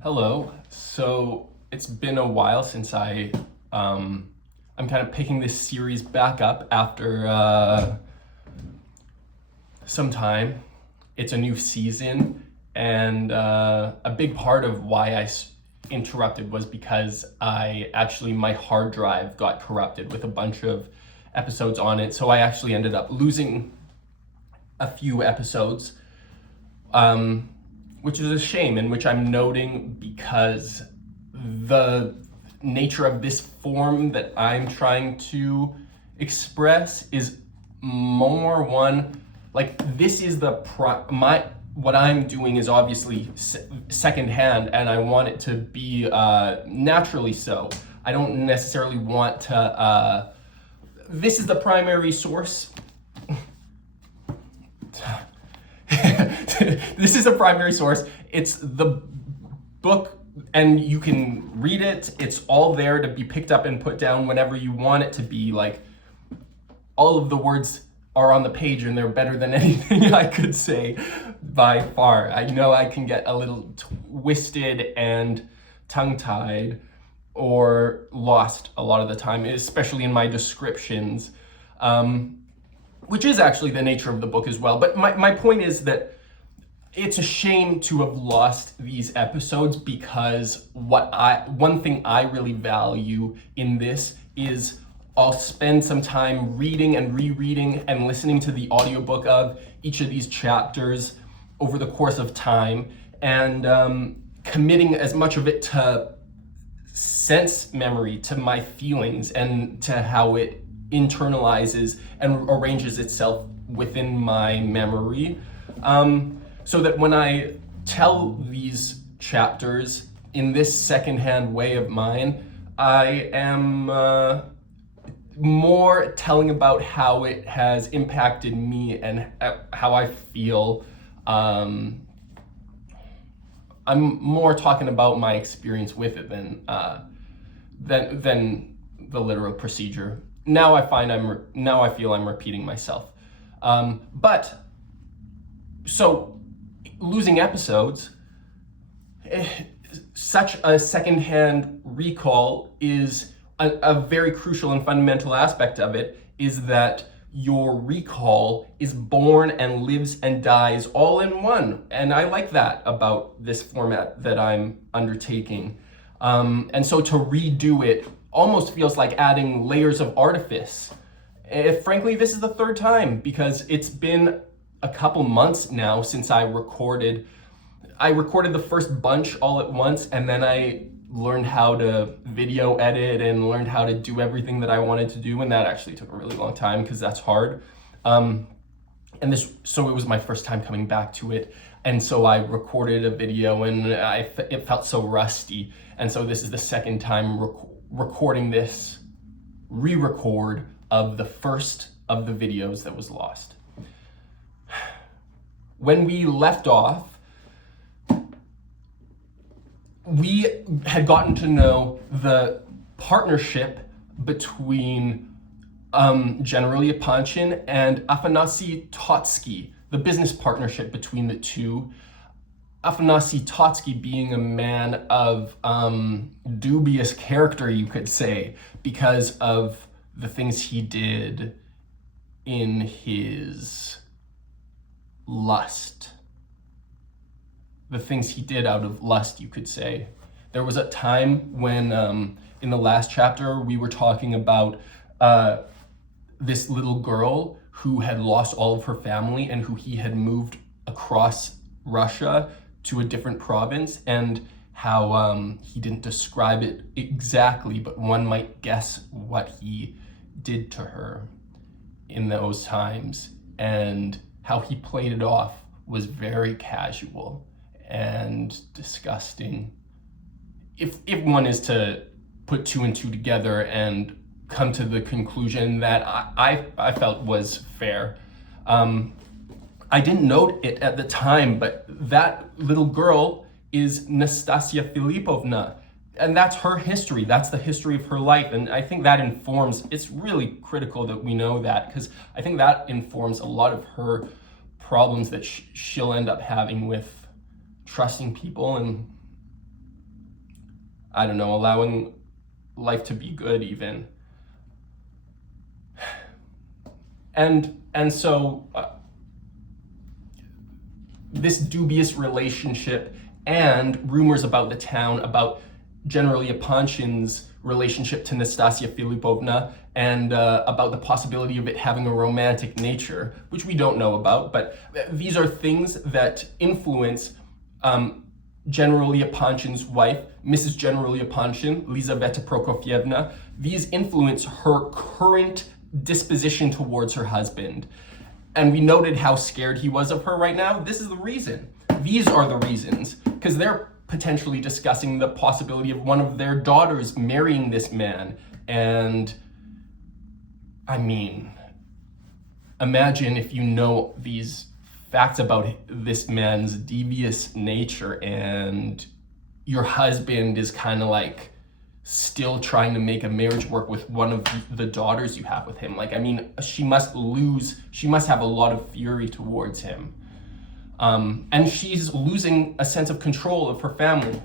Hello. So it's been a while since I'm kind of picking this series back up after some time. It's a new season, and a big part of why interrupted was because my hard drive got corrupted with a bunch of episodes on it. So I actually ended up losing a few episodes. Which is a shame, and which I'm noting because the nature of this form that I'm trying to express is more one, like this is what I'm doing is obviously secondhand, and I want it to be naturally so. I don't necessarily want to, this is the primary source. This is a primary source. It's the book, and you can read it. It's all there to be picked up and put down whenever you want it to be. Like, all of the words are on the page, and they're better than anything I could say by far. I know I can get a little twisted and tongue-tied or lost a lot of the time, especially in my descriptions. Which is actually the nature of the book as well. But my point is that it's a shame to have lost these episodes, because one thing I really value in this is I'll spend some time reading and rereading and listening to the audiobook of each of these chapters over the course of time, and committing as much of it to sense memory, to my feelings, and to how it internalizes and arranges itself within my memory, so that when I tell these chapters in this secondhand way of mine, I am more telling about how it has impacted me and how I feel. I'm more talking about my experience with it than the literal procedure. Now I feel I'm repeating myself. But so losing episodes, such a secondhand recall is a very crucial and fundamental aspect of it, is that your recall is born and lives and dies all in one. And I like that about this format that I'm undertaking. And so to redo it almost feels like adding layers of artifice. Frankly, this is the third time, because it's been a couple months now since I recorded the first bunch all at once, and then I learned how to video edit and learned how to do everything that I wanted to do, and that actually took a really long time because that's hard. So it was my first time coming back to it, and so I recorded a video, and it felt so rusty, and so this is the second time recording this re-record of the first of the videos that was lost. When we left off, we had gotten to know the partnership between General Yapanchin and Afanasy Totsky, the business partnership between the two. Afanasy Totsky being a man of dubious character, you could say, because of the things he did in his lust. The things he did out of lust, you could say. There was a time when, in the last chapter, we were talking about this little girl who had lost all of her family and who he had moved across Russia to a different province, and how he didn't describe it exactly, but one might guess what he did to her in those times, and how he played it off was very casual and disgusting. If one is to put two and two together and come to the conclusion that I felt was fair. I didn't note it at the time, but that little girl is Nastasia Filipovna, and that's her history. That's the history of her life, and I think that informs, it's really critical that we know that, because I think that informs a lot of her problems that she'll end up having with trusting people and I don't know, allowing life to be good even. And so this dubious relationship and rumors about the town, about General Yapanshin's relationship to Nastasia Filipovna, and about the possibility of it having a romantic nature, which we don't know about, but these are things that influence General Yapanshin's wife, Mrs. General Yapanshin, Lizaveta Prokofievna. These influence her current disposition towards her husband. And we noted how scared he was of her right now. This is the reason. These are the reasons, because they're potentially discussing the possibility of one of their daughters marrying this man. And I mean, imagine if you know these facts about this man's devious nature and your husband is kind of like still trying to make a marriage work with one of the daughters you have with him. Like, I mean, she must have a lot of fury towards him. And she's losing a sense of control of her family.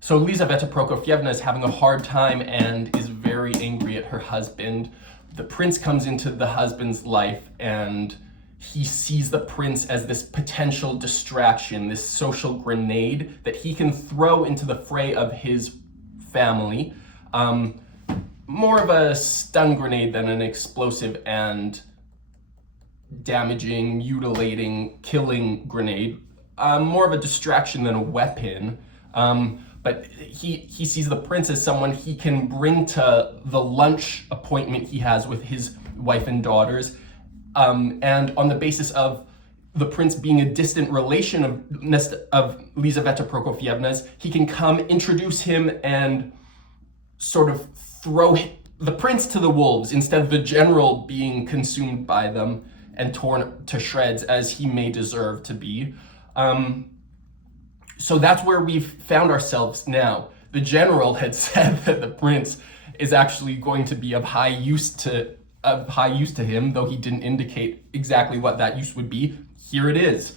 So Lizaveta Prokofievna is having a hard time and is very angry at her husband. The prince comes into the husband's life and he sees the prince as this potential distraction, this social grenade that he can throw into the fray of his family. More of a stun grenade than an explosive and damaging, mutilating, killing grenade. More of a distraction than a weapon. But he sees the prince as someone he can bring to the lunch appointment he has with his wife and daughters. And on the basis of the prince being a distant relation of Lizaveta Prokofievna's, he can come, introduce him, and sort of throw the prince to the wolves instead of the general being consumed by them and torn to shreds as he may deserve to be. So that's where we've found ourselves now. The general had said that the prince is actually going to be of high use to him, though he didn't indicate exactly what that use would be. Here it is.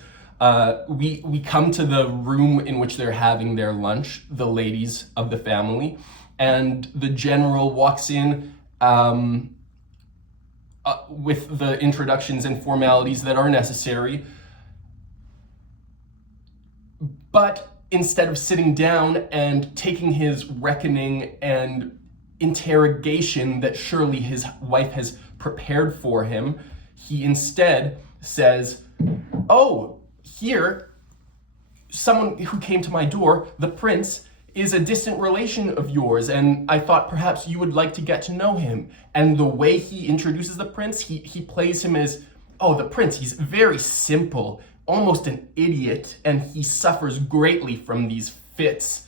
We come to the room in which they're having their lunch, the ladies of the family, and the general walks in with the introductions and formalities that are necessary. But instead of sitting down and taking his reckoning and interrogation that surely his wife has prepared for him, he instead says, "Oh, here, someone who came to my door, the prince, is a distant relation of yours, and I thought perhaps you would like to get to know him." And the way he introduces the prince, he plays him as, oh, the prince, he's very simple, almost an idiot, and he suffers greatly from these fits.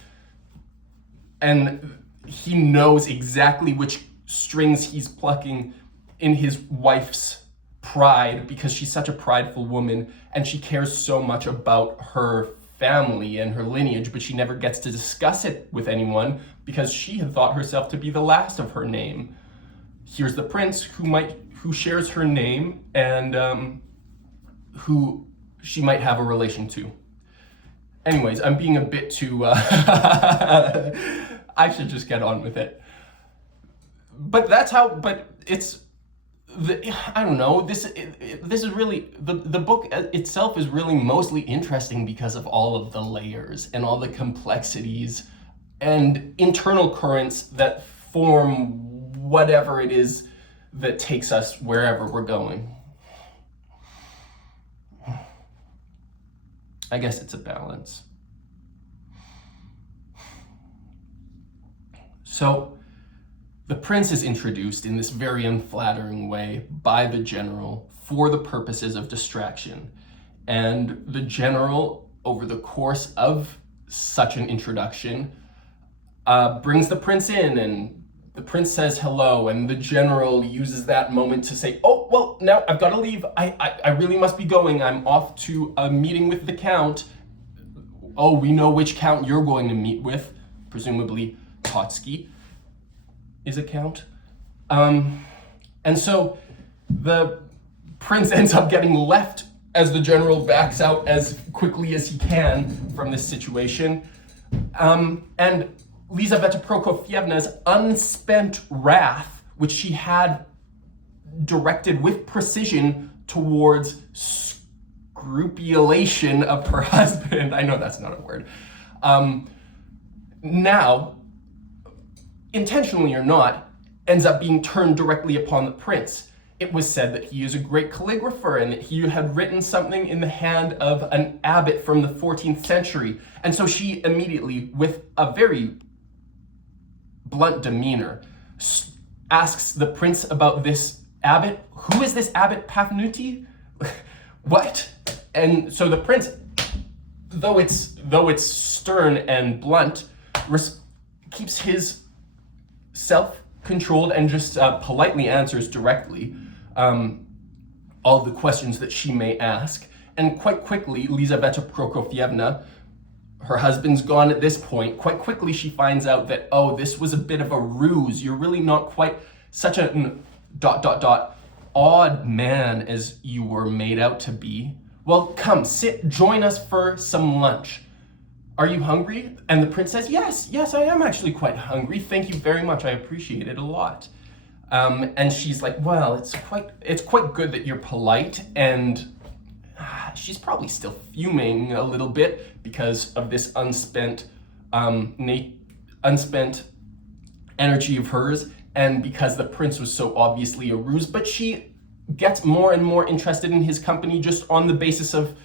And he knows exactly which strings he's plucking in his wife's pride, because she's such a prideful woman and she cares so much about her family and her lineage, but she never gets to discuss it with anyone because she had thought herself to be the last of her name. Here's the prince who shares her name and who she might have a relation to. Anyways, I'm being a bit too, I should just get on with it. But it's, I don't know, this is really, the book itself is really mostly interesting because of all of the layers and all the complexities and internal currents that form whatever it is that takes us wherever we're going. I guess it's a balance. So the prince is introduced in this very unflattering way by the general for the purposes of distraction. And the general, over the course of such an introduction, brings the prince in, and the prince says hello, and the general uses that moment to say, "Oh, well, now I've got to leave. I really must be going. I'm off to a meeting with the count." Oh, we know which count you're going to meet with, presumably Totsky is a count. And so the prince ends up getting left as the general backs out as quickly as he can from this situation. And Lizaveta Prokofievna's unspent wrath, which she had directed with precision towards scrupulation of her husband. I know that's not a word. Now, intentionally or not, ends up being turned directly upon the prince. It was said that he is a great calligrapher and that he had written something in the hand of an abbot from the 14th century. And so she immediately, with a very blunt demeanor, asks the prince about this abbot. Who is this abbot Pafnuti? What? And so the prince, though it's stern and blunt, keeps his self-controlled and just politely answers directly all the questions that she may ask. And quite quickly, Lizaveta Prokofievna, her husband's gone at this point, quite quickly she finds out that, oh, this was a bit of a ruse. You're really not quite such an ... odd man as you were made out to be. Well, come, join us for some lunch. Are you hungry? And the prince says, yes, I am actually quite hungry. Thank you very much. I appreciate it a lot. And she's like, well, it's quite good that you're polite. And she's probably still fuming a little bit because of this unspent energy of hers, and because the prince was so obviously a ruse. But she gets more and more interested in his company just on the basis of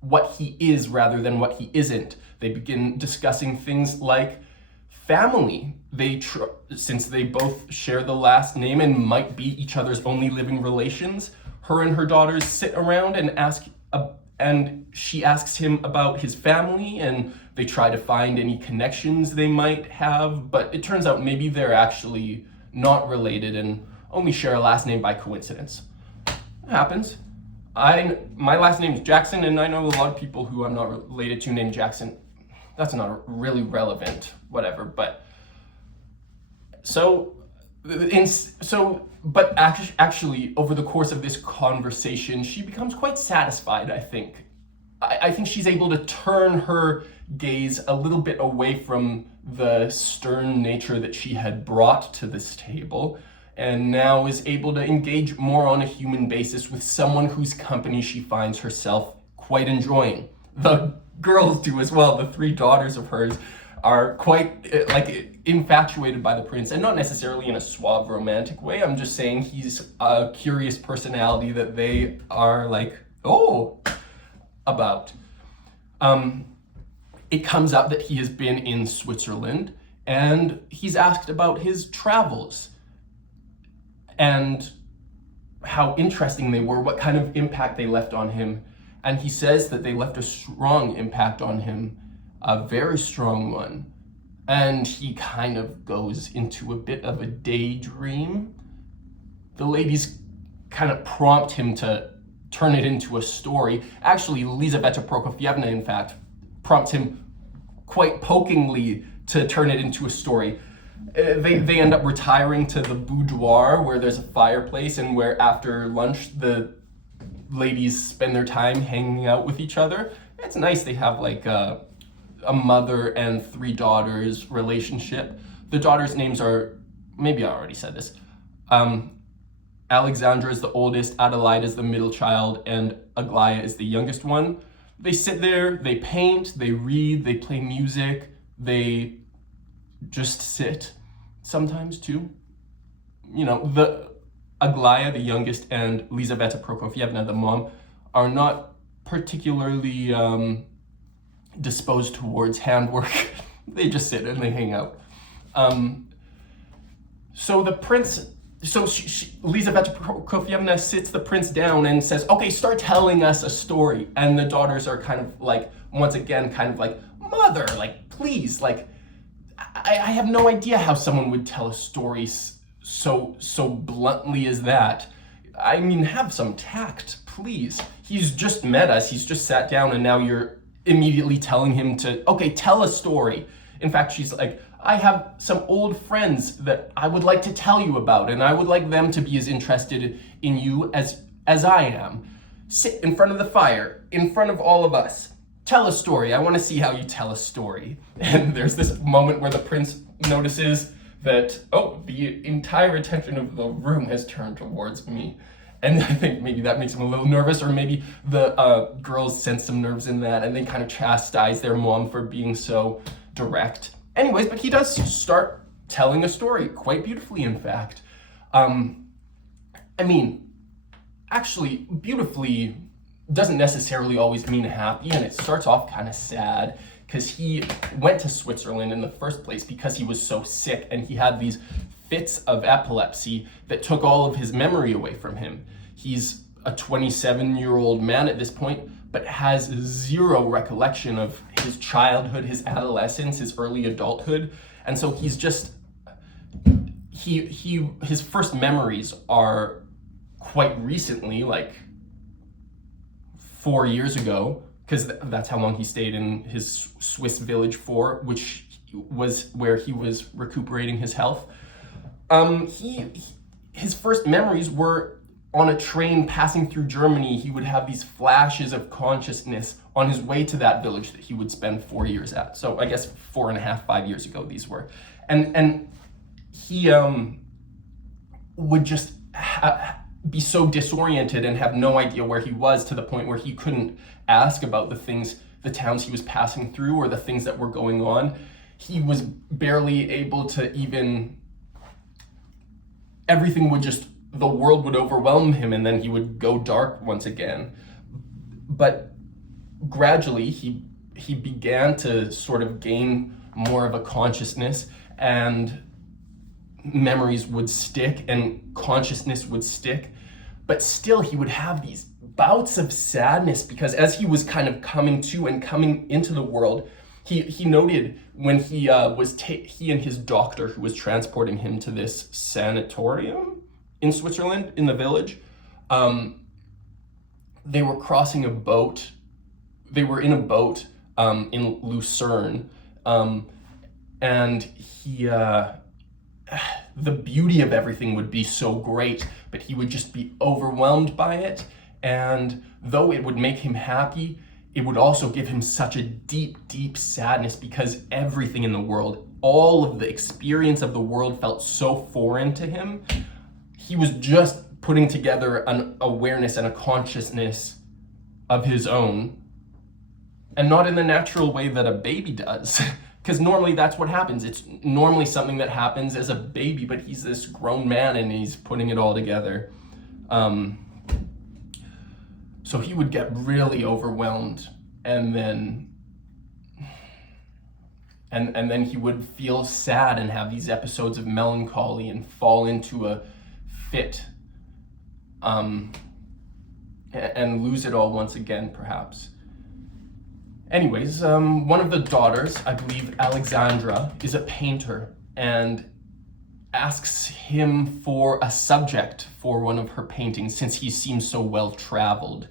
what he is rather than what he isn't. They begin discussing things like family. Since they both share the last name and might be each other's only living relations, her and her daughters sit around and she asks him about his family, and they try to find any connections they might have, but it turns out maybe they're actually not related and only share a last name by coincidence. It happens. My last name is Jackson, and I know a lot of people who I'm not related to named Jackson. That's not really relevant, whatever, but but actually, over the course of this conversation, she becomes quite satisfied, I think. I think she's able to turn her gaze a little bit away from the stern nature that she had brought to this table, and now is able to engage more on a human basis with someone whose company she finds herself quite enjoying. The girls do as well. The three daughters of hers are quite infatuated by the prince, and not necessarily in a suave romantic way. I'm just saying he's a curious personality that they are about. It comes up that he has been in Switzerland, and he's asked about his travels and how interesting they were, what kind of impact they left on him. And he says that they left a strong impact on him, a very strong one. And he kind of goes into a bit of a daydream. The ladies kind of prompt him to turn it into a story. Actually, Lizaveta Prokofievna, in fact, prompts him quite pokingly to turn it into a story. They end up retiring to the boudoir where there's a fireplace and where after lunch the ladies spend their time hanging out with each other. It's nice. They have a mother and three daughters relationship. The daughters' names are, maybe I already said this, Alexandra is the oldest, Adelaide is the middle child, and Aglaya is the youngest one. They sit there, they paint, they read, they play music, they just sit sometimes too. The Aglaya, the youngest, and Lizaveta Prokofievna, the mom, are not particularly disposed towards handwork. They just sit and they hang out. So the prince, Lizaveta Prokofievna sits the prince down and says, okay, start telling us a story. And the daughters are kind of once again, mother, please, I have no idea how someone would tell a story so bluntly as that. I mean, have some tact, please. He's just met us, he's just sat down, and now you're immediately telling him to, okay, tell a story. In fact, she's like, I have some old friends that I would like to tell you about, and I would like them to be as interested in you as I am. Sit in front of the fire, in front of all of us. tell a story. I want to see how you tell a story. And there's this moment where the prince notices that, oh, the entire attention of the room has turned towards me. And I think maybe that makes him a little nervous, or maybe the girls sense some nerves in that and they kind of chastise their mom for being so direct. Anyways, but he does start telling a story, quite beautifully, in fact. I mean, actually, beautifully doesn't necessarily always mean happy, and it starts off kind of sad because he went to Switzerland in the first place because he was so sick and he had these fits of epilepsy that took all of his memory away from him. He's a 27-year-old man at this point, but has zero recollection of his childhood, his adolescence, his early adulthood, and so he's just, his first memories are quite recently, like 4 years ago, because that's how long he stayed in his Swiss village for, which was where he was recuperating his health. His first memories were on a train passing through Germany. He would have these flashes of consciousness on his way to that village that he would spend 4 years at. So I guess 4.5, 5 years ago these were. And he would just be so disoriented and have no idea where he was, to the point where he couldn't ask about the towns he was passing through or the things that were going on. He was barely able to even, everything would just, the world would overwhelm him and then he would go dark once again. But gradually he began to sort of gain more of a consciousness, and memories would stick and consciousness would stick, but still he would have these bouts of sadness because as he was kind of coming to and coming into the world, he noted when he and his doctor, who was transporting him to this sanatorium in Switzerland, in the village, they were crossing a boat. They were in a boat in Lucerne, and the beauty of everything would be so great, but he would just be overwhelmed by it. And though it would make him happy, it would also give him such a deep, deep sadness because everything in the world, all of the experience of the world felt so foreign to him. He was just putting together an awareness and a consciousness of his own, and not in the natural way that a baby does. Because normally that's what happens. It's normally something that happens as a baby, but he's this grown man and he's putting it all together. So he would get really overwhelmed, and then he would feel sad and have these episodes of melancholy and fall into a fit, and lose it all once again, perhaps. Anyways, one of the daughters, I believe Alexandra, is a painter and asks him for a subject for one of her paintings since he seems so well-traveled.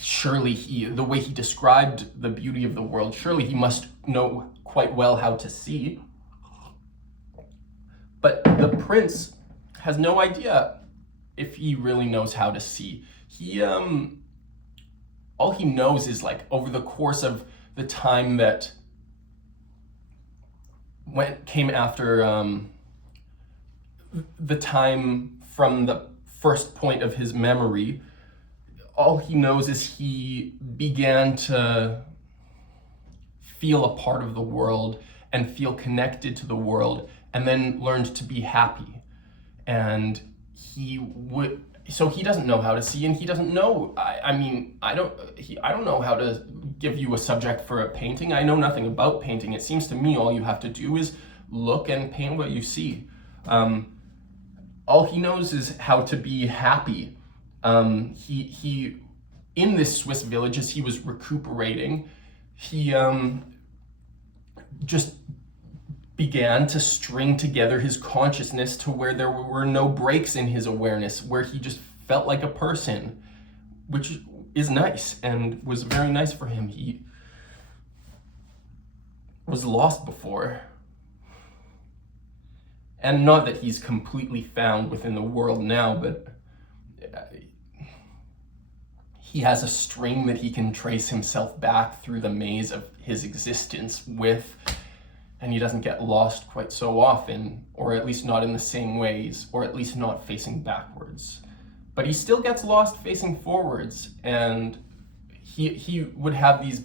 Surely the way he described the beauty of the world, surely he must know quite well how to see. But the prince has no idea if he really knows how to see. All he knows is, like, over the course of the time that came after the time from the first point of his memory, all he knows is he began to feel a part of the world and feel connected to the world, and then learned to be happy. And so he doesn't know how to see, and he doesn't know, I don't know how to give you a subject for a painting. I know nothing about painting. It seems to me all you have to do is look and paint what you see. All he knows is how to be happy. He in this Swiss village, as he was recuperating, he just began to string together his consciousness to where there were no breaks in his awareness, where he just felt like a person, which is nice and was very nice for him. He was lost before. And not that he's completely found within the world now, but he has a string that he can trace himself back through the maze of his existence with, and he doesn't get lost quite so often, or at least not in the same ways, or at least not facing backwards. But he still gets lost facing forwards, and he would have these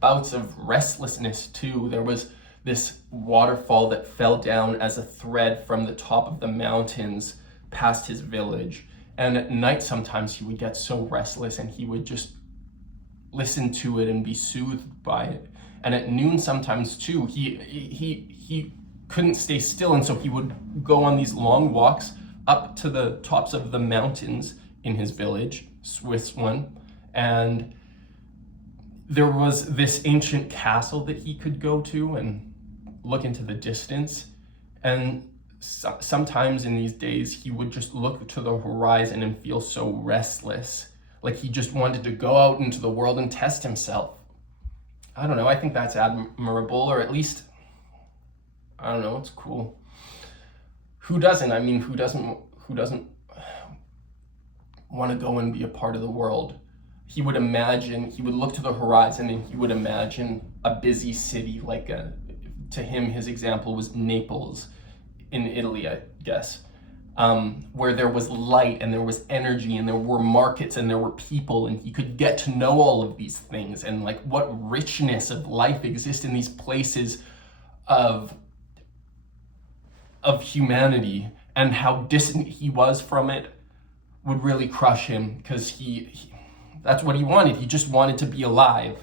bouts of restlessness too. There was this waterfall that fell down as a thread from the top of the mountains past his village. And at night, sometimes he would get so restless and he would just listen to it and be soothed by it. And at noon, sometimes too, he couldn't stay still. And so he would go on these long walks up to the tops of the mountains in his village, Swiss one. And there was this ancient castle that he could go to and look into the distance. And sometimes in these days, he would just look to the horizon and feel so restless, like he just wanted to go out into the world and test himself. I don't know, I think that's admirable, or at least, I don't know, it's cool. Who doesn't? I mean, who doesn't want to go and be a part of the world? He would look to the horizon and he would imagine a busy city, like to him, his example was Naples in Italy, I guess, where there was light and there was energy and there were markets and there were people, and he could get to know all of these things, and like what richness of life exists in these places of humanity, and how distant he was from it would really crush him, because he that's what he wanted. He just wanted to be alive.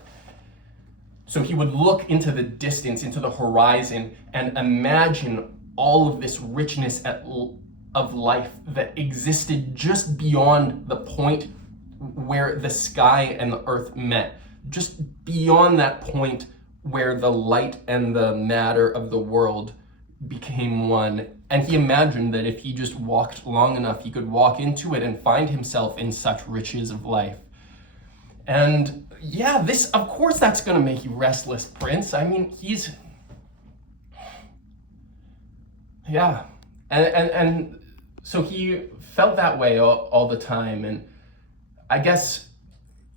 So he would look into the distance, into the horizon, and imagine all of this richness of life that existed just beyond the point where the sky and the earth met, just beyond that point where the light and the matter of the world became one. And he imagined that if he just walked long enough, he could walk into it and find himself in such riches of life. And yeah, this, of course, that's going to make you restless, Prince. I mean, yeah. And so he felt that way all the time. And I guess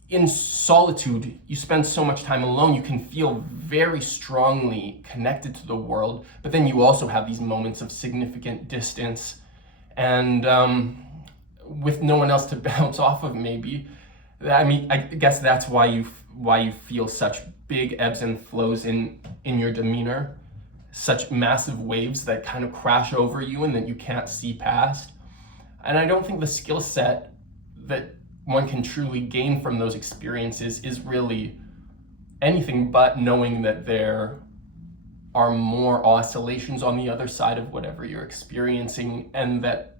in solitude, you spend so much time alone, you can feel very strongly connected to the world, but then you also have these moments of significant distance and with no one else to bounce off of, maybe. I mean, I guess that's why you feel such big ebbs and flows in your demeanor, such massive waves that kind of crash over you and that you can't see past. And I don't think the skill set that one can truly gain from those experiences is really anything but knowing that there are more oscillations on the other side of whatever you're experiencing, and that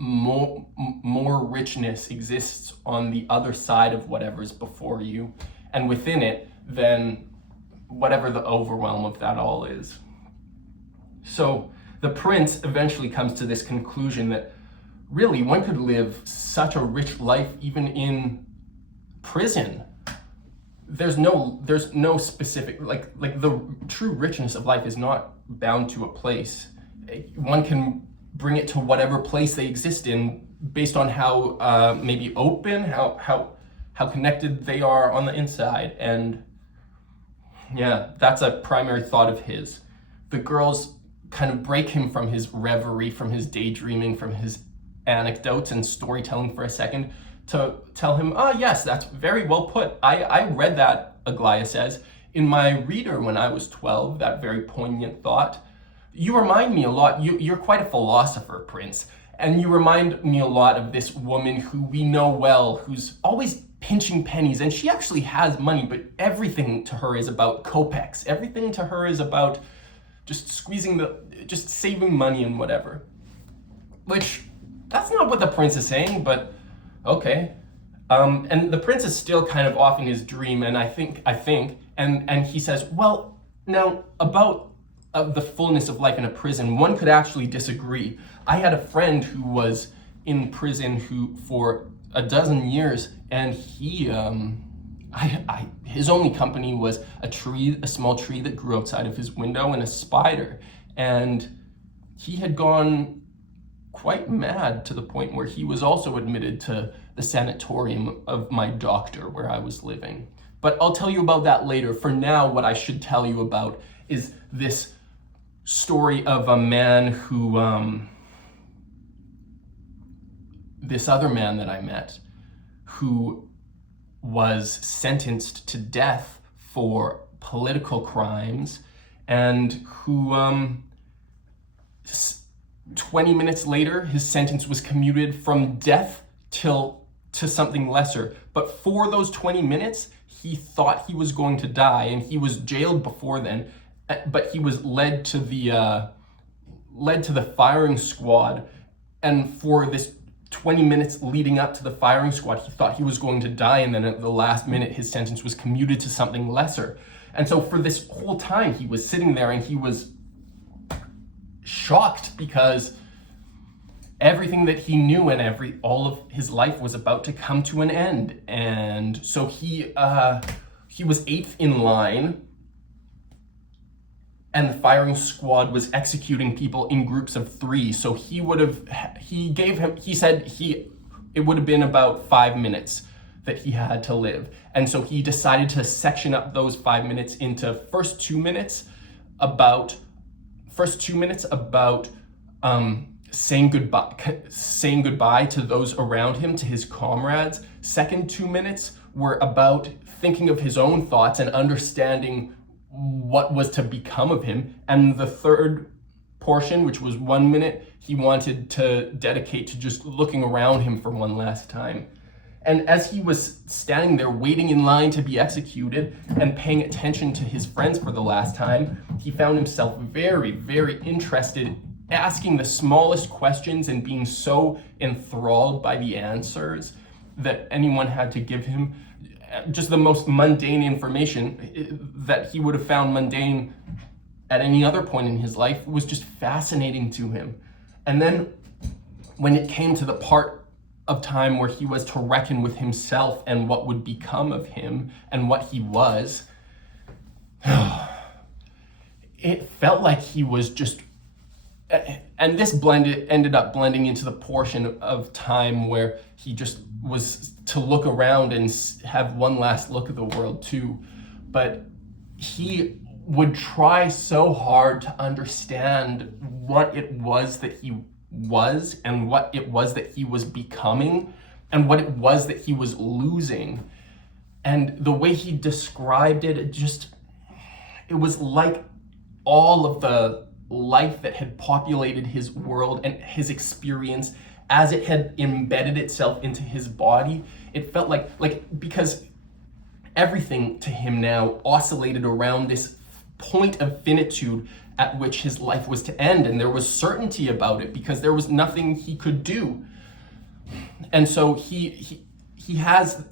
more richness exists on the other side of whatever's before you and within it than whatever the overwhelm of that all is. So the prince eventually comes to this conclusion that really one could live such a rich life even in prison. There's no specific, like the true richness of life is not bound to a place. One can bring it to whatever place they exist in based on how maybe open, how connected they are on the inside. And yeah, that's a primary thought of his. The girls kind of break him from his reverie, from his daydreaming, from his anecdotes and storytelling for a second to tell him, yes, that's very well put. I read that, Aglaia says, in my reader when I was 12, that very poignant thought. You remind me a lot, you're quite a philosopher, Prince, and you remind me a lot of this woman who we know well, who's always pinching pennies, and she actually has money, but everything to her is about kopecks. Everything to her is about just just saving money and whatever. Which, that's not what the prince is saying, but okay. And the prince is still kind of off in his dream, and I think, and he says, well, now about the fullness of life in a prison, one could actually disagree. I had a friend who was in prison for a dozen years, and he, his only company was a small tree that grew outside of his window, and a spider. And he had gone quite mad to the point where he was also admitted to the sanatorium of my doctor where I was living. But I'll tell you about that later. For now, what I should tell you about is this story of a man who, this other man that I met, who was sentenced to death for political crimes, and who 20 minutes later, his sentence was commuted from death to something lesser. But for those 20 minutes, he thought he was going to die, and he was jailed before then, but he was led to the firing squad, and for this 20 minutes leading up to the firing squad, he thought he was going to die, and then at the last minute, his sentence was commuted to something lesser. And so for this whole time, he was sitting there and he was shocked because everything that he knew and all of his life was about to come to an end. And so he was eighth in line, and the firing squad was executing people in groups of 3. So it would have been about 5 minutes that he had to live. And so he decided to section up those 5 minutes into first 2 minutes about saying goodbye to those around him, to his comrades. Second 2 minutes were about thinking of his own thoughts and understanding what was to become of him. And the third portion, which was 1 minute, he wanted to dedicate to just looking around him for one last time. And as he was standing there waiting in line to be executed and paying attention to his friends for the last time, he found himself very, very interested, asking the smallest questions and being so enthralled by the answers that anyone had to give him. Just the most mundane information that he would have found mundane at any other point in his life was just fascinating to him. And then when it came to the part of time where he was to reckon with himself and what would become of him and what he was, it felt like he was just, and this ended up blending into the portion of time where he just was to look around and have one last look at the world too. But he would try so hard to understand what it was that he was and what it was that he was becoming and what it was that he was losing. And the way he described it, it was like all of the life that had populated his world and his experience, as it had embedded itself into his body, it felt like because everything to him now oscillated around this point of finitude at which his life was to end, and there was certainty about it because there was nothing he could do. And so he has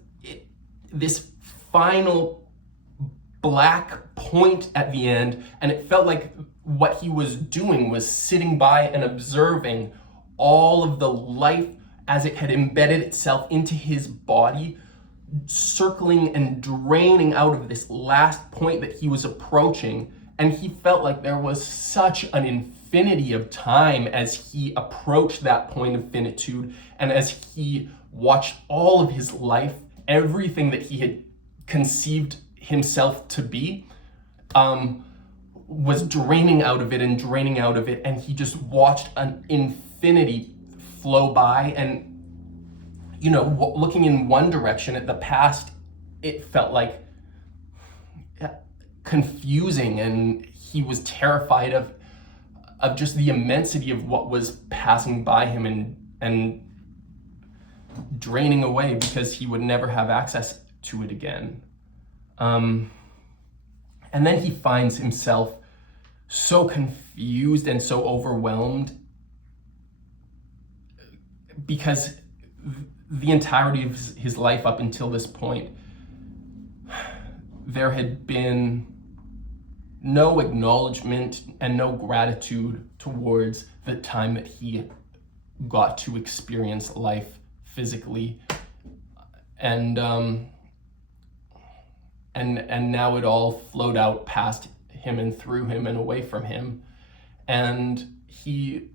this final black point at the end, and it felt like what he was doing was sitting by and observing all of the life as it had embedded itself into his body, circling and draining out of this last point that he was approaching. And he felt like there was such an infinity of time as he approached that point of finitude, and as he watched all of his life, everything that he had conceived himself to be, was draining out of it, and he just watched an infinity flow by. And looking in one direction at the past, it felt like confusing, and he was terrified of just the immensity of what was passing by him and draining away, because he would never have access to it again. And then he finds himself so confused and so overwhelmed because the entirety of his life up until this point, there had been no acknowledgement and no gratitude towards the time that he got to experience life physically. And now it all flowed out past him and through him and away from him. And he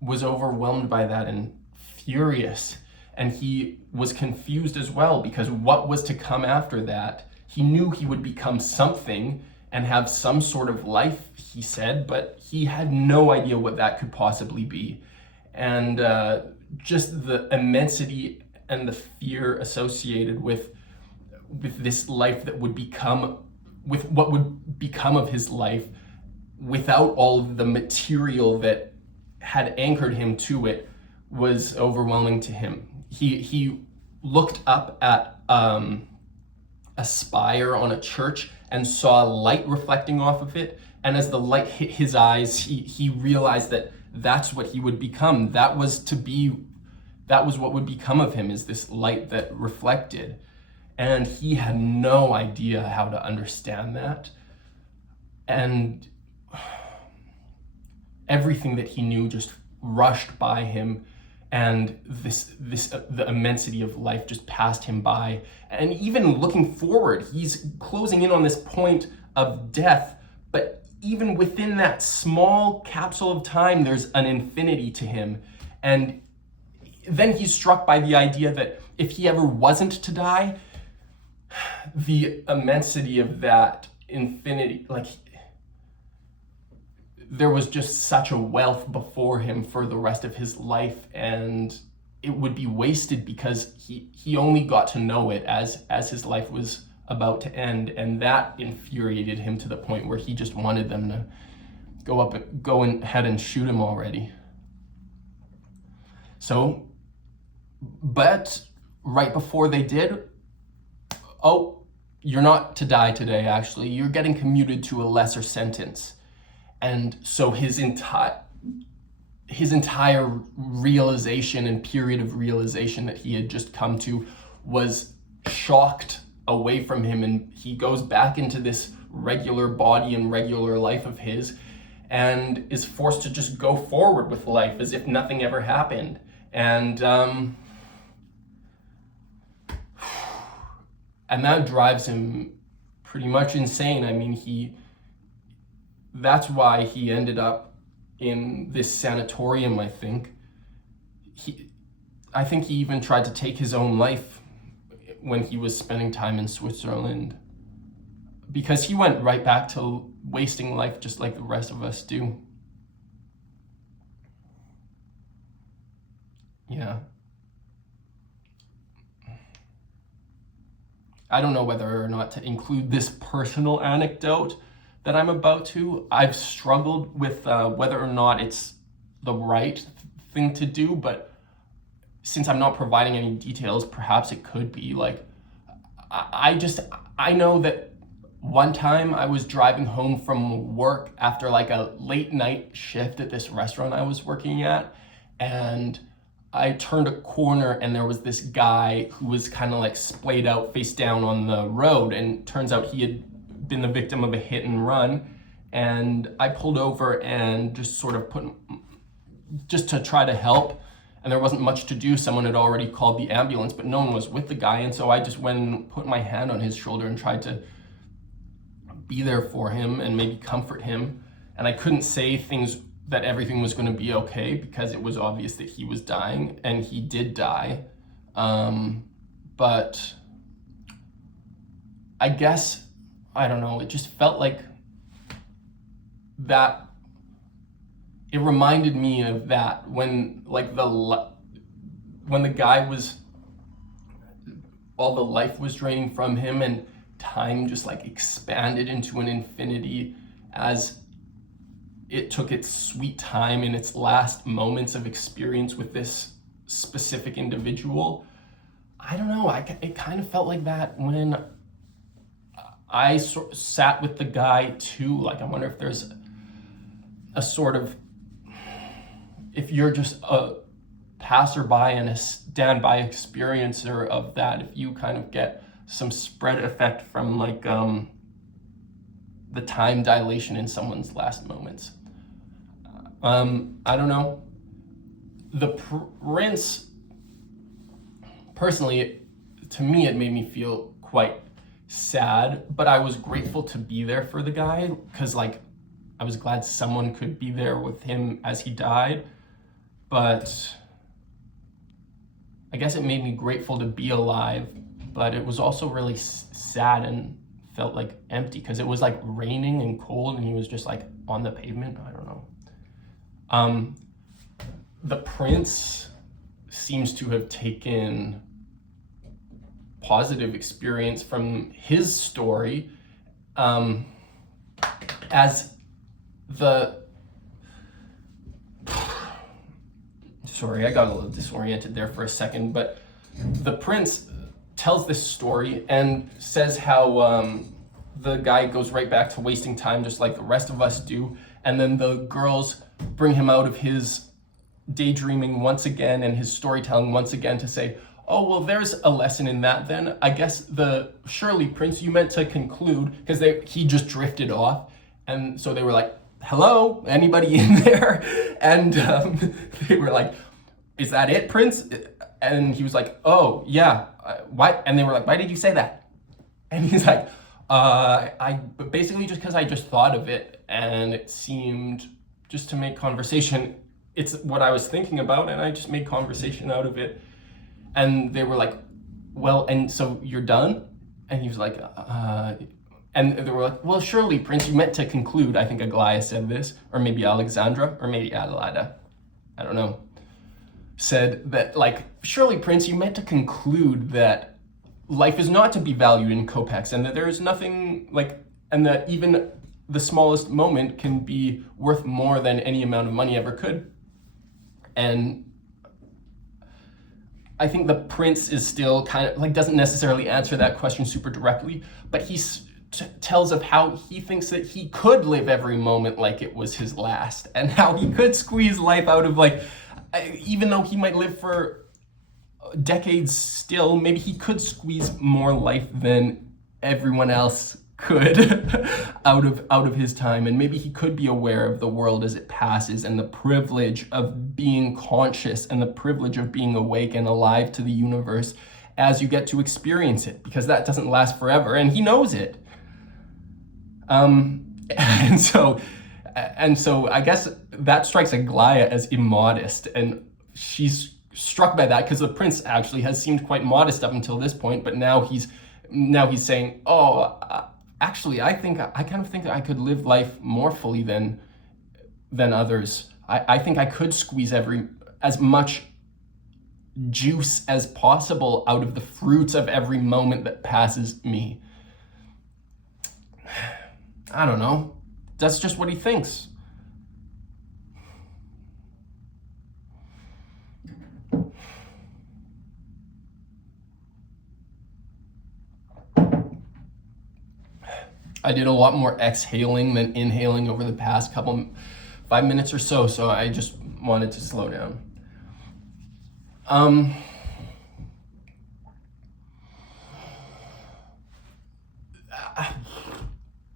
was overwhelmed by that and furious. And he was confused as well, because what was to come after that? He knew he would become something and have some sort of life, he said, but he had no idea what that could possibly be. And just the immensity and the fear associated with this life that would become, with what would become of his life without all of the material that had anchored him to it, was overwhelming to him. He looked up at a spire on a church and saw light reflecting off of it. And as the light hit his eyes, he realized that that's what he would become. That was what would become of him, is this light that reflected. And he had no idea how to understand that. And everything that he knew just rushed by him, and the immensity of life just passed him by. And even looking forward, he's closing in on this point of death, but even within that small capsule of time, there's an infinity to him. And then he's struck by the idea that if he ever wasn't to die, the immensity of that infinity, like, there was just such a wealth before him for the rest of his life, and it would be wasted because he only got to know it as his life was about to end. And that infuriated him to the point where he just wanted them to go ahead and shoot him already. So, but right before they did, oh, you're not to die today, actually. You're getting commuted to a lesser sentence. And so his entire realization and period of realization that he had just come to was shocked away from him, and he goes back into this regular body and regular life of his, and is forced to just go forward with life as if nothing ever happened. And that drives him pretty much insane. I mean, that's why he ended up in this sanatorium, I think. I think he even tried to take his own life when he was spending time in Switzerland, because he went right back to wasting life just like the rest of us do. Yeah. I don't know whether or not to include this personal anecdote that I'm about to. I've struggled with whether or not it's the right thing to do, but since I'm not providing any details, perhaps it could be. Like, I know that one time I was driving home from work after like a late night shift at this restaurant I was working at, and I turned a corner and there was this guy who was kind of like splayed out face down on the road, and turns out he had been the victim of a hit and run. And I pulled over and just sort of just to try to help, and there wasn't much to do. Someone had already called the ambulance, but no one was with the guy, and so I just went and put my hand on his shoulder and tried to be there for him and maybe comfort him. And I couldn't say things that everything was going to be okay, because it was obvious that he was dying, and he did die. But I guess, I don't know, it just felt like that. It reminded me of that when the guy was, all the life was draining from him, and time just like expanded into an infinity as it took its sweet time in its last moments of experience with this specific individual. I don't know, it kind of felt like that when I sat with the guy too. Like, I wonder if there's a sort of, if you're just a passerby and a standby experiencer of that, if you kind of get some spread effect from like the time dilation in someone's last moments. I don't know. The prince, personally, to me, it made me feel quite sad, but I was grateful to be there for the guy, because like, I was glad someone could be there with him as he died. But I guess it made me grateful to be alive, but it was also really sad and felt like empty because it was like raining and cold and he was just like on the pavement. I don't know. The prince seems to have taken positive experience from his story as sorry, I got a little disoriented there for a second, but the prince tells this story and says how the guy goes right back to wasting time just like the rest of us do, and then the girls bring him out of his daydreaming once again and his storytelling once again to say, oh, well, there's a lesson in that then. I guess surely, Prince, you meant to conclude, because he just drifted off. And so they were like, hello, anybody in there? And they were like, is that it, Prince? And he was like, oh, yeah. Why? And they were like, why did you say that? And he's like, basically just because I just thought of it and it seemed just to make conversation. It's what I was thinking about and I just made conversation out of it. And they were like, well, and so you're done? And he was like, and they were like, well, surely, Prince, you meant to conclude. I think Aglaia said this, or maybe Alexandra, or maybe Adelaida, I don't know, said that, like, surely, Prince, you meant to conclude that life is not to be valued in kopecks and that there is nothing, like, and that even the smallest moment can be worth more than any amount of money ever could. And I think the prince is still kind of like doesn't necessarily answer that question super directly, but he tells of how he thinks that he could live every moment like it was his last, and how he could squeeze life out of, like, even though he might live for decades still, maybe he could squeeze more life than everyone else could out of his time, and maybe he could be aware of the world as it passes and the privilege of being conscious and the privilege of being awake and alive to the universe as you get to experience it, because that doesn't last forever and he knows it. And so I guess that strikes Aglaia as immodest, and she's struck by that because the prince actually has seemed quite modest up until this point, but now he's saying, oh, actually, I kind of think that I could live life more fully than others. I think I could squeeze as much juice as possible out of the fruits of every moment that passes me. I don't know. That's just what he thinks. I did a lot more exhaling than inhaling over the past 5 minutes or so I just wanted to slow down.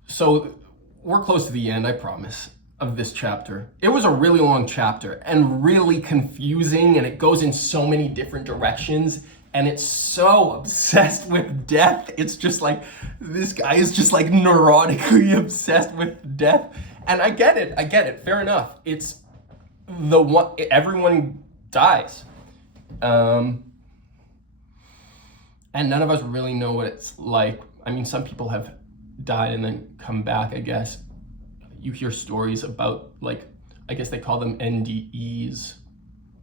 So we're close to the end, I promise, of this chapter. It was a really long chapter and really confusing, and it goes in so many different directions. And it's so obsessed with death. It's just like, this guy is just like neurotically obsessed with death. And I get it, fair enough. It's the one, everyone dies. And none of us really know what it's like. I mean, some people have died and then come back, I guess. You hear stories about, like, I guess they call them NDEs.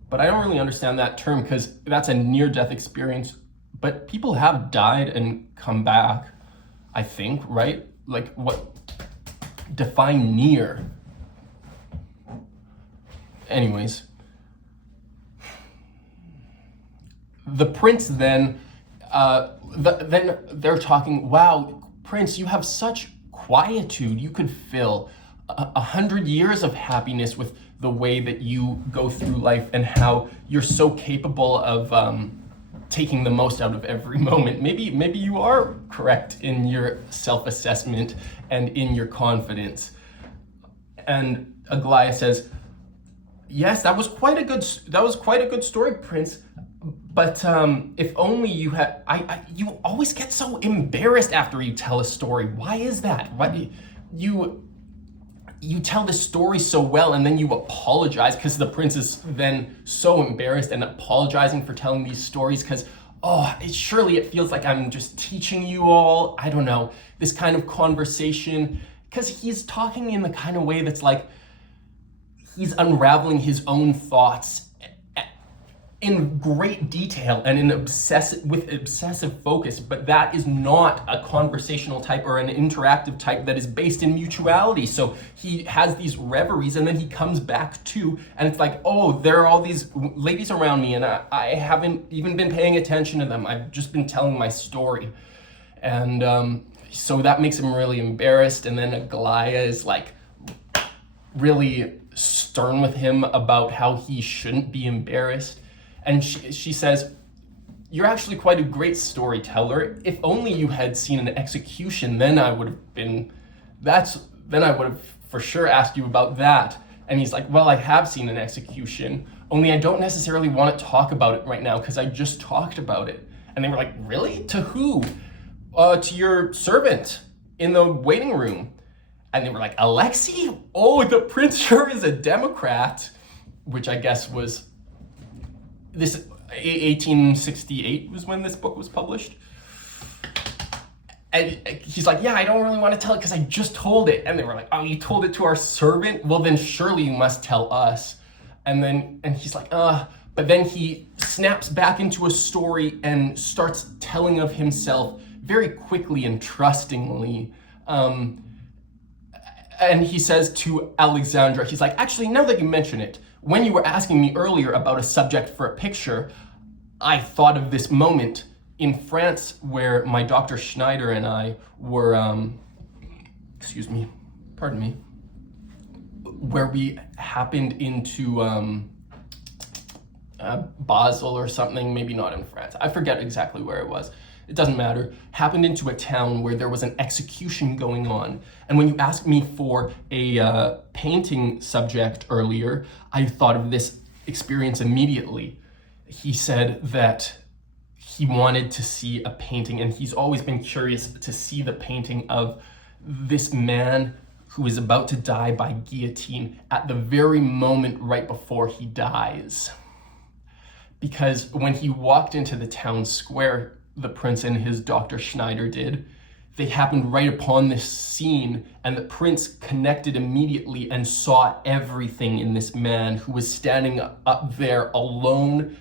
But I don't really understand that term because that's a near-death experience. But people have died and come back, I think, right? Like, what? Define near. Anyways. The prince then they're talking, wow, Prince, you have such quietude. You could fill 100 years of happiness with the way that you go through life and how you're so capable of taking the most out of every moment. Maybe you are correct in your self-assessment and in your confidence. And Aglaia says, yes, that was quite a good story, Prince. But if only you had, you always get so embarrassed after you tell a story. Why is that? you tell this story so well, and then you apologize, because the prince is then so embarrassed and apologizing for telling these stories, because surely it feels like I'm just teaching you all, I don't know, this kind of conversation, because he's talking in the kind of way that's like he's unraveling his own thoughts in great detail and with obsessive focus, but that is not a conversational type or an interactive type that is based in mutuality. So he has these reveries, and then he comes back to, and it's like, oh, there are all these ladies around me, and I haven't even been paying attention to them. I've just been telling my story. And so that makes him really embarrassed, and then Aglaya is like really stern with him about how he shouldn't be embarrassed. And she says, "You're actually quite a great storyteller. If only you had seen an execution, then I would have for sure asked you about that." And he's like, "Well, I have seen an execution, only I don't necessarily want to talk about it right now because I just talked about it." And they were like, "Really? To who?" To your servant in the waiting room." And they were like, "Alexei? Oh, the prince sure is a Democrat," which I guess was this 1868 was when this book was published. And he's like, "Yeah, I don't really want to tell it because I just told it." And they were like, "Oh, you told it to our servant? Well, then surely you must tell us." And he's like, but then he snaps back into a story and starts telling of himself very quickly and trustingly. And he says to Alexandra, he's like, "Actually, now that you mention it, when you were asking me earlier about a subject for a picture, I thought of this moment in France where my Dr. Schneider and I were, where we happened into Basel or something, maybe not in France. I forget exactly where it was. It doesn't matter. Happened into a town where there was an execution going on. And when you asked me for a painting subject earlier, I thought of this experience immediately." He said that he wanted to see a painting, and he's always been curious to see the painting of this man who is about to die by guillotine at the very moment right before he dies. Because when he walked into the town square, the prince and his Dr. Schneider did, they happened right upon this scene, and the prince connected immediately and saw everything in this man who was standing up there alone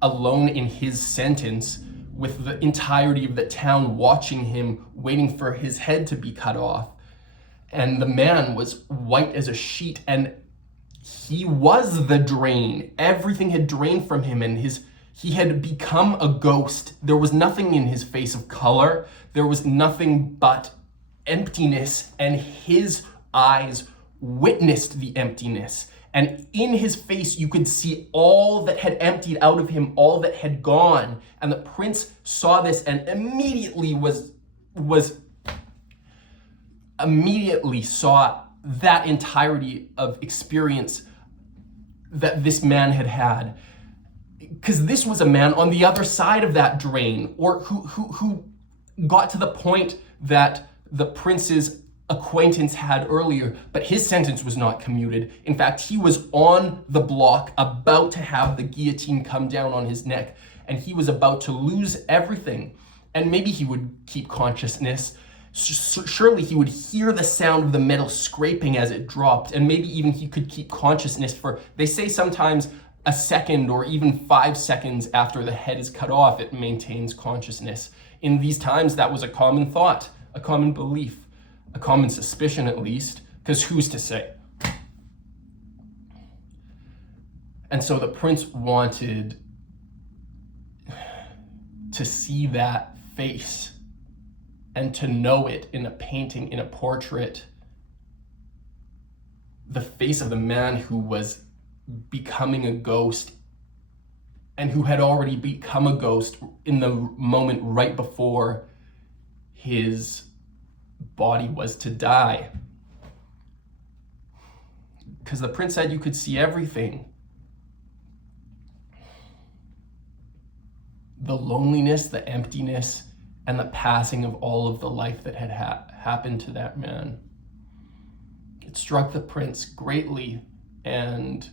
in his sentence, with the entirety of the town watching him, waiting for his head to be cut off. And the man was white as a sheet, and he was the drain. Everything had drained from him, and he had become a ghost. There was nothing in his face of color. There was nothing but emptiness, and his eyes witnessed the emptiness. And in his face, you could see all that had emptied out of him, all that had gone. And the prince saw this and immediately saw that entirety of experience that this man had had. Because this was a man on the other side of that drain, or who got to the point that the prince's acquaintance had earlier, but his sentence was not commuted. In fact, he was on the block about to have the guillotine come down on his neck, and he was about to lose everything. And maybe he would keep consciousness. Surely he would hear the sound of the metal scraping as it dropped, and maybe even he could keep consciousness for, they say sometimes, a second or even 5 seconds after the head is cut off, it maintains consciousness. In these times, that was a common thought, a common belief, a common suspicion at least, because who's to say? And so the prince wanted to see that face and to know it in a painting, in a portrait, the face of the man who was becoming a ghost and who had already become a ghost in the moment right before his body was to die. Because the prince said you could see everything. The loneliness, the emptiness, and the passing of all of the life that had happened to that man. It struck the prince greatly and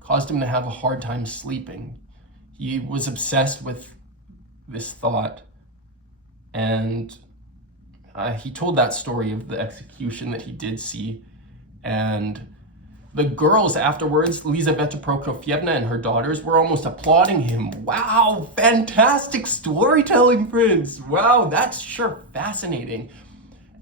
caused him to have a hard time sleeping. He was obsessed with this thought, and he told that story of the execution that he did see, and the girls afterwards, Lizaveta Prokofievna and her daughters, were almost applauding him. Wow, fantastic storytelling, Prince. Wow, that's sure fascinating.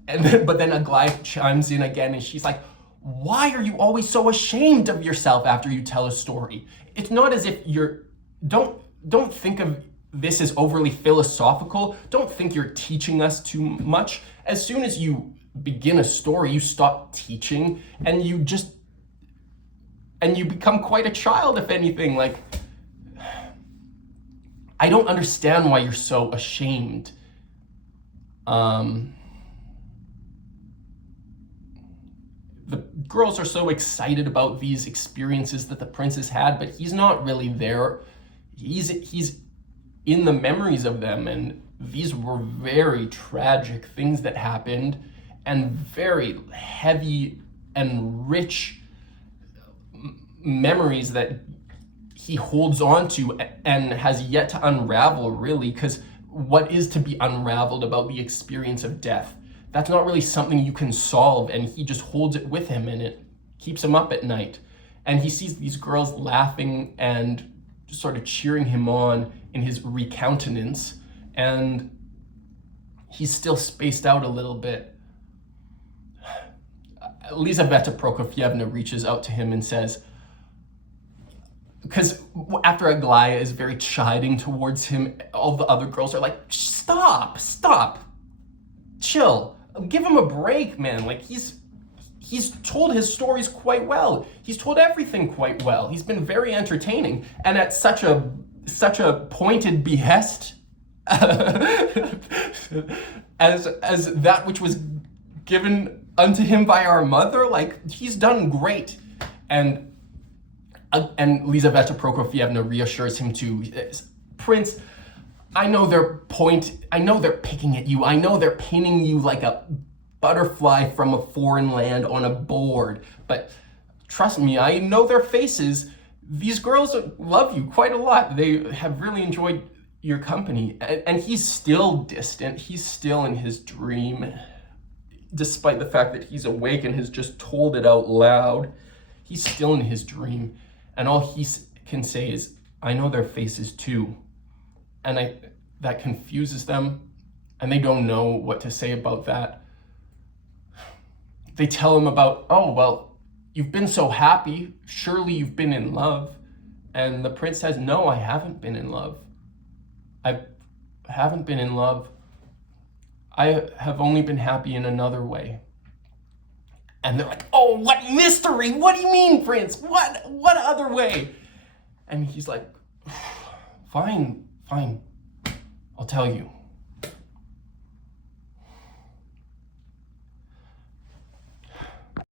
But then Aglaya chimes in again, and she's like, why are you always so ashamed of yourself after you tell a story? It's not as if don't think of this as overly philosophical. Don't think you're teaching us too much. As soon as you begin a story, you stop teaching, and you become quite a child, if anything. Like, I don't understand why you're so ashamed. The girls are so excited about these experiences that the prince has had, but he's not really there. He's in the memories of them, and these were very tragic things that happened, and very heavy and rich memories that he holds on to and has yet to unravel, really, because what is to be unraveled about the experience of death? That's not really something you can solve, and he just holds it with him, and it keeps him up at night. And he sees these girls laughing and just sort of cheering him on in his recountenance, and he's still spaced out a little bit. Lizaveta Prokofievna reaches out to him and says, because after Aglaya is very chiding towards him, all the other girls are like, stop, chill, give him a break, man. Like, he's told his stories quite well. He's told everything quite well. He's been very entertaining, and at such a pointed behest as that which was given unto him by our mother. Like, he's done great. And Lizaveta Prokofievna reassures him too. Prince, I know they're picking at you. I know they're painting you like a butterfly from a foreign land on a board. But trust me, I know their faces. These girls love you quite a lot. They have really enjoyed your company. And he's still distant. He's still in his dream, despite the fact that he's awake and has just told it out loud. He's still in his dream. And all he can say is, I know their faces too. And that confuses them, and they don't know what to say about that. They tell him about, oh, well, you've been so happy, surely you've been in love. And the prince says, no, I haven't been in love. I haven't been in love. I have only been happy in another way. And they're like, oh, what mystery? What do you mean, Prince? What other way? And he's like, fine, I'll tell you.